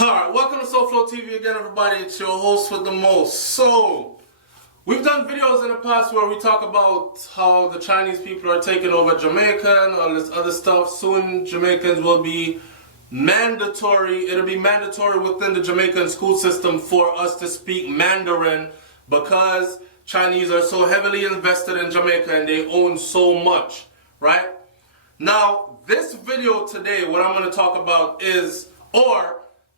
Alright, welcome to SouFLoTV again, everybody. It's your host with the most. So, we've done videos in the past where we talk about how the Chinese people are taking over Jamaica and all this other stuff. Soon, Jamaicans will be mandatory. It'll be mandatory within the Jamaican school system for us to speak Mandarin because Chinese are so heavily invested in Jamaica and they own so much, right? Now, this video today, what I'm going to talk about is,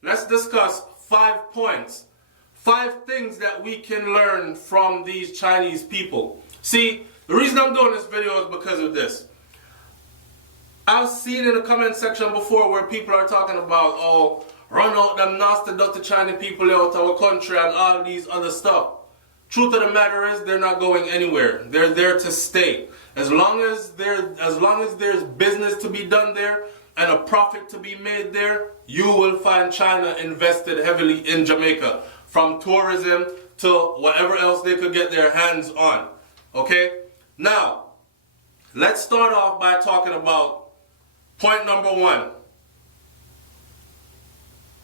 let's discuss 5 points. 5 things that we can learn from these Chinese people. See, the reason I'm doing this video is because of this. I've seen in the comment section before where people are talking about, oh, run out them nasty, dirty Chinese people out of our country and all these other stuff. Truth of the matter is, they're not going anywhere. They're there to stay. As long as there's business to be done there, and a profit to be made there, you will find China invested heavily in Jamaica, from tourism to whatever else they could get their hands on. Okay? Now, let's start off by talking about point number 1.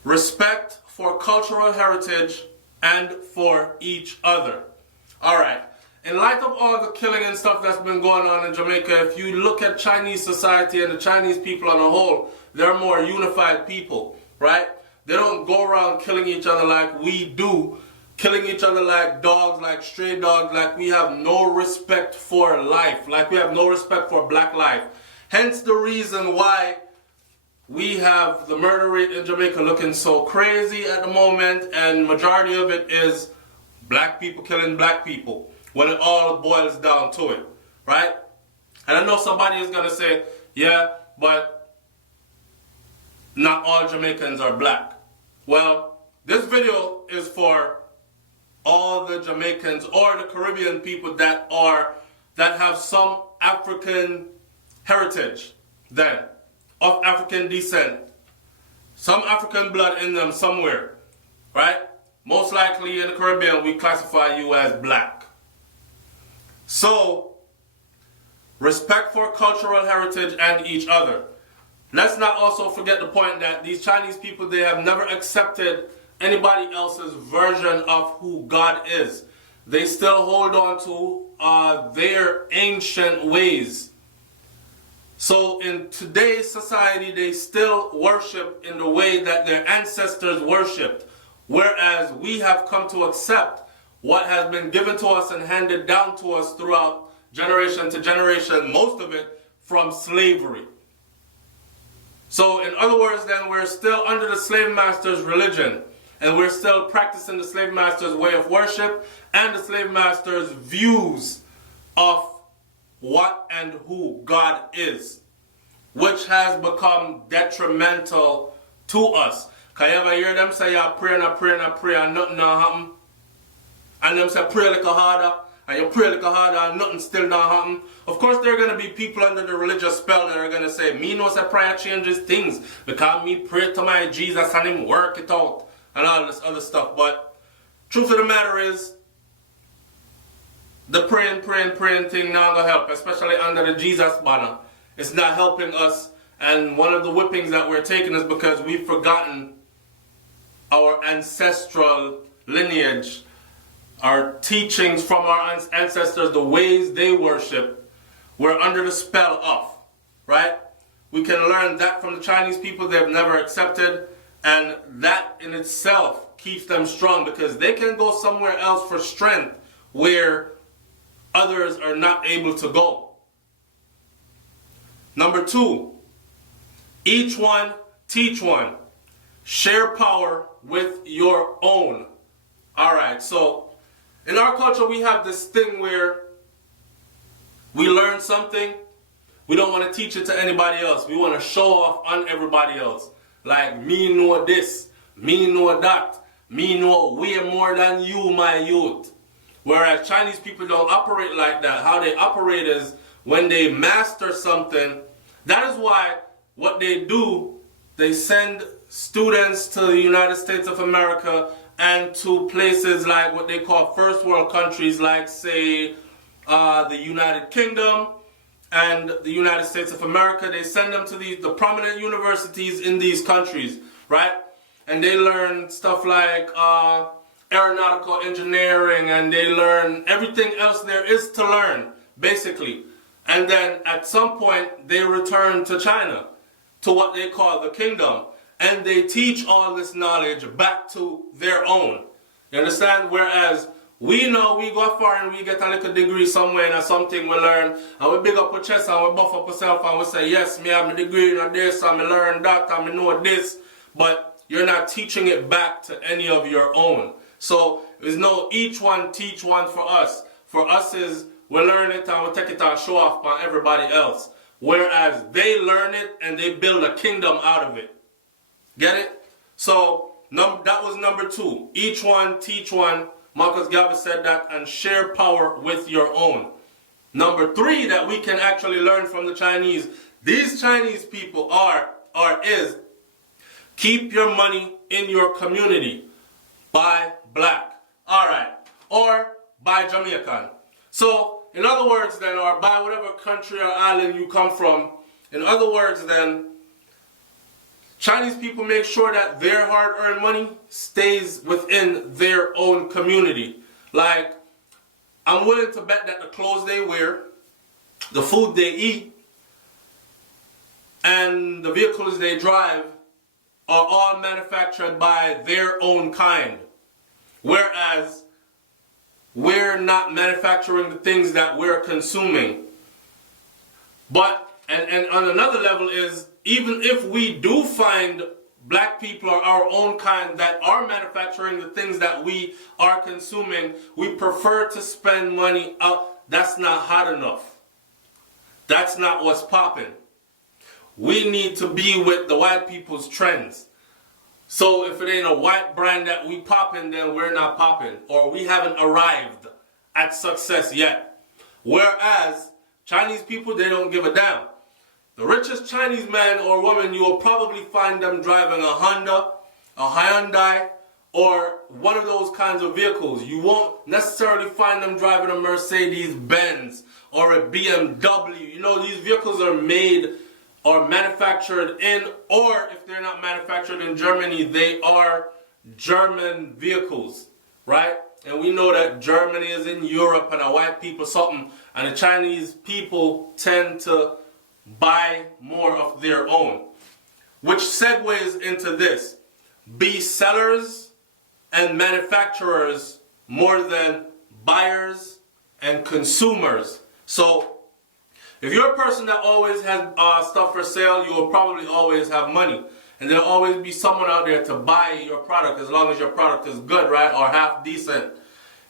Respect for cultural heritage and for each other. Alright. In light of all the killing and stuff that's been going on in Jamaica, if you look at Chinese society and the Chinese people on a whole, they're more unified people, right? They don't go around killing each other like we do, killing each other like dogs, like stray dogs, like we have no respect for life, like we have no respect for black life. Hence the reason why we have the murder rate in Jamaica looking so crazy at the moment, and majority of it is black people killing black people. When it all boils down to it, right? And I know somebody is going to say, yeah, but not all Jamaicans are black. Well, this video is for all the Jamaicans or the Caribbean people that have some African heritage then, of African descent. Some African blood in them somewhere, right? Most likely in the Caribbean, we classify you as black. So, respect for cultural heritage and each other. Let's not also forget the point that these Chinese people, they have never accepted anybody else's version of who God is. They still hold on to their ancient ways. So in today's society, they still worship in the way that their ancestors worshipped. Whereas we have come to accept what has been given to us and handed down to us throughout generation to generation, most of it from slavery. So in other words then, we're still under the slave master's religion, and we're still practicing the slave master's way of worship and the slave master's views of what and who God is, which has become detrimental to us. Can you ever hear them say, yeah, pray and nothing not happen? And them say, pray like a harder, and you pray like a harder, and nothing still not happen. Of course, there are going to be people under the religious spell that are going to say, me knows that prayer changes things, because me pray to my Jesus and him work it out, and all this other stuff. But truth of the matter is, the praying thing not going to help, especially under the Jesus banner. It's not helping us, and one of the whippings that we're taking is because we've forgotten our ancestral lineage, our teachings from our ancestors, the ways they worship, we're under the spell of, right? We can learn that from the Chinese people they've never accepted, and that in itself keeps them strong because they can go somewhere else for strength where others are not able to go. Number 2, each one, teach one. Share power with your own. Alright, so in our culture, we have this thing where we learn something, we don't want to teach it to anybody else. We want to show off on everybody else. Like, me know this, me know that, me know way more than you, my youth. Whereas Chinese people don't operate like that. How they operate is when they master something. That is why what they do, they send students to the United States of America and to places like what they call first world countries, like say the United Kingdom and the United States of America. They send them to the prominent universities in these countries, right? and they learn stuff like aeronautical engineering, and they learn everything else there is to learn, basically. And then at some point, they return to China, to what they call the kingdom. And they teach all this knowledge back to their own. You understand? Whereas we know we go far and we get a little degree somewhere and something we learn, and we big up our chest and we buff up ourselves and we say, yes, me have my degree in this, and me learn that, and me know this, but you're not teaching it back to any of your own. So there's no each one teach one for us. For us is we learn it and we take it and show off on everybody else. Whereas they learn it and they build a kingdom out of it. Get it? So that was number 2. Each one teach one. Marcus Garvey said that, and share power with your own. Number 3 that we can actually learn from the Chinese. These Chinese people is keep your money in your community. Buy black. Alright. Or buy Jamaican. So, in other words then, or buy whatever country or island you come from. In other words then, Chinese people make sure that their hard-earned money stays within their own community. Like, I'm willing to bet that the clothes they wear, the food they eat, and the vehicles they drive are all manufactured by their own kind. Whereas, we're not manufacturing the things that we're consuming. But, and on another level is, even if we do find black people or our own kind that are manufacturing the things that we are consuming, we prefer to spend money out. That's not hot enough. That's not what's popping. We need to be with the white people's trends. So if it ain't a white brand that we popping, then we're not popping, or we haven't arrived at success yet. Whereas Chinese people, they don't give a damn. The richest Chinese man or woman, you will probably find them driving a Honda, a Hyundai, or one of those kinds of vehicles. You won't necessarily find them driving a Mercedes-Benz or a BMW. You know, these vehicles are made or manufactured in, or if they're not manufactured in Germany, they are German vehicles, right? And we know that Germany is in Europe and the white people something, and the Chinese people tend to buy more of their own. Which segues into this. Be sellers and manufacturers more than buyers and consumers. So, if you're a person that always has stuff for sale, you will probably always have money. And there'll always be someone out there to buy your product as long as your product is good, right? Or half decent.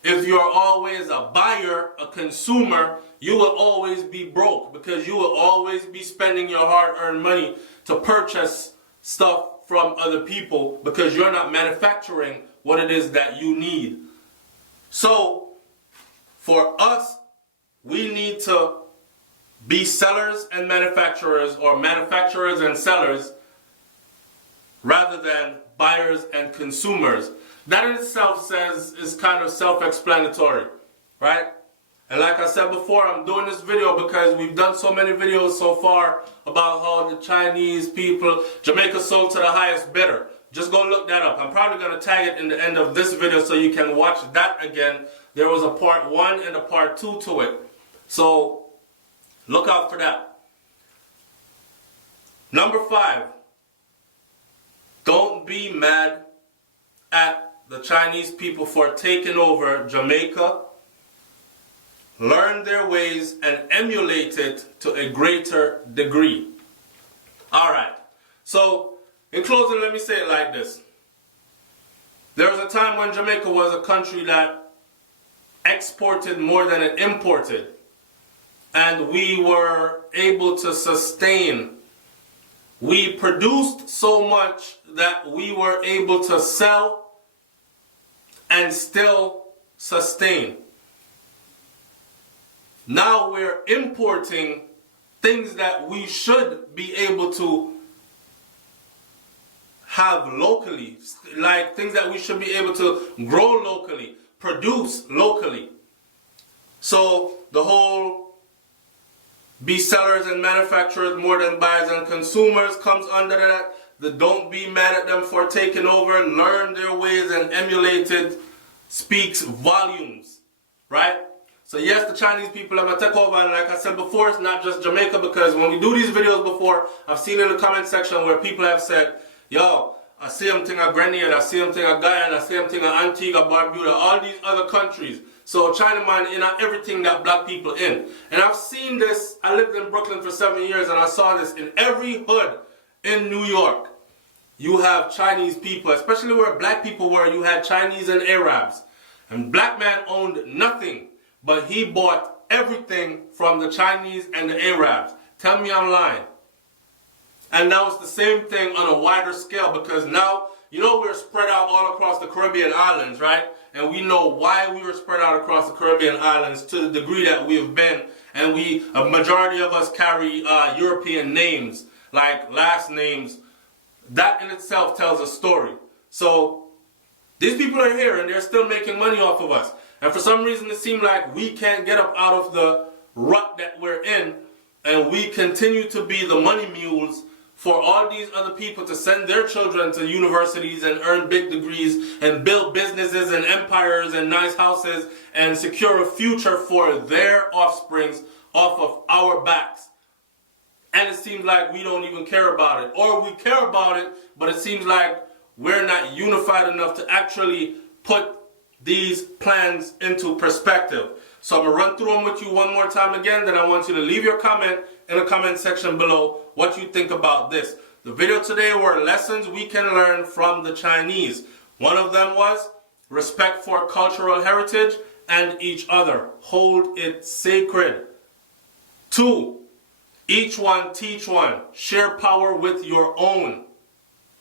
If you're always a buyer, a consumer, you will always be broke because you will always be spending your hard-earned money to purchase stuff from other people because you're not manufacturing what it is that you need. So, for us, we need to be sellers and manufacturers, or manufacturers and sellers, rather than buyers and consumers. That in itself is kind of self-explanatory, right? And like I said before, I'm doing this video because we've done so many videos so far about how the Chinese people, Jamaica sold to the highest bidder. Just go look that up. I'm probably going to tag it in the end of this video so you can watch that again. There was a part 1 and a part 2 to it. So, look out for that. Number 5. Don't be mad at the Chinese people for taking over Jamaica. Learn their ways and emulate it to a greater degree. Alright, so in closing, let me say it like this. There was a time when Jamaica was a country that exported more than it imported. And we were able to sustain. We produced so much that we were able to sell and still sustain. Now we're importing things that we should be able to have locally, like things that we should be able to grow locally, produce locally. So the whole be sellers and manufacturers more than buyers and consumers comes under the don't be mad at them for taking over, learn their ways and emulate it speaks volumes, right? So yes, the Chinese people are going to take over, and like I said before, it's not just Jamaica, because when we do these videos before, I've seen in the comment section where people have said, yo, I see them thing of Grenada, I see them thing of Guyana, I see them thing of Antigua, Barbuda, all these other countries. So China man in everything that black people in. And I've seen this, I lived in Brooklyn for 7 years, and I saw this in every hood in New York. You have Chinese people, especially where black people were, you had Chinese and Arabs. And black man owned nothing, but he bought everything from the Chinese and the Arabs. Tell me I'm lying. And now it's the same thing on a wider scale, because now, you know, we're spread out all across the Caribbean islands, right? And we know why we were spread out across the Caribbean islands to the degree that we have been. And a majority of us carry European names, like last names. That in itself tells a story. So these people are here and they're still making money off of us. And for some reason it seems like we can't get up out of the rut that we're in, and we continue to be the money mules for all these other people to send their children to universities and earn big degrees and build businesses and empires and nice houses and secure a future for their offsprings off of our backs. And it seems like we don't even care about it. Or we care about it, but it seems like we're not unified enough to actually put these plans into perspective. So I'm going to run through them with you one more time again. Then I want you to leave your comment in the comment section below what you think about this. The video today were lessons we can learn from the Chinese. One of them was respect for cultural heritage and each other. Hold it sacred. 2, each one teach one. Share power with your own.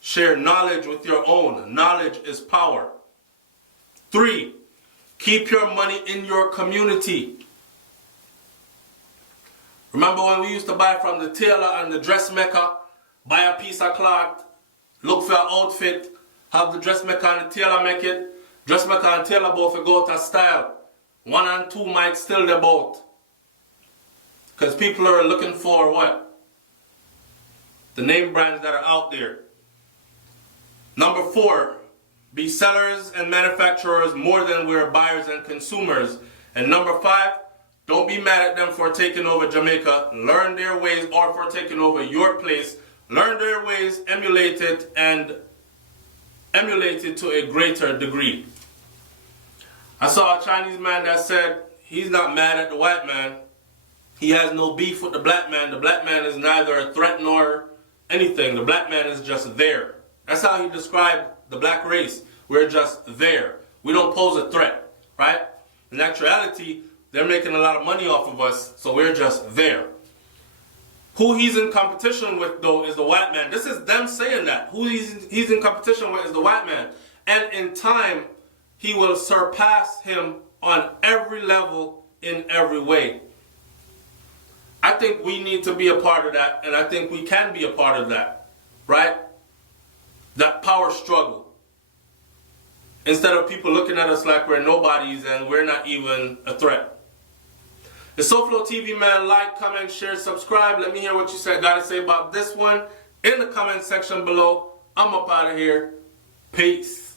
Share knowledge with your own. Knowledge is power. 3, keep your money in your community. Remember when we used to buy from the tailor and the dressmaker, buy a piece of cloth, look for an outfit, have the dressmaker and the tailor make it. Dressmaker and tailor both go out of style. 1 and 2 might still the both. Because people are looking for what? The name brands that are out there. Number 4, be sellers and manufacturers more than we're buyers and consumers. And number 5, don't be mad at them for taking over Jamaica. Learn their ways, or for taking over your place. Learn their ways, emulate it, and emulate it to a greater degree. I saw a Chinese man that said he's not mad at the white man. He has no beef with the black man. The black man is neither a threat nor anything. The black man is just there. That's how he described the black race. We're just there. We don't pose a threat, right? In actuality, they're making a lot of money off of us, so we're just there. Who he's in competition with, though, is the white man. This is them saying that. Who he's in competition with is the white man. And in time, he will surpass him on every level, in every way. I think we need to be a part of that, and I think we can be a part of that, right? That power struggle. Instead of people looking at us like we're nobodies and we're not even a threat. The SouFLoTV, man, like, comment, share, subscribe. Let me hear what you got to say about this one in the comment section below. I'm up out of here. Peace.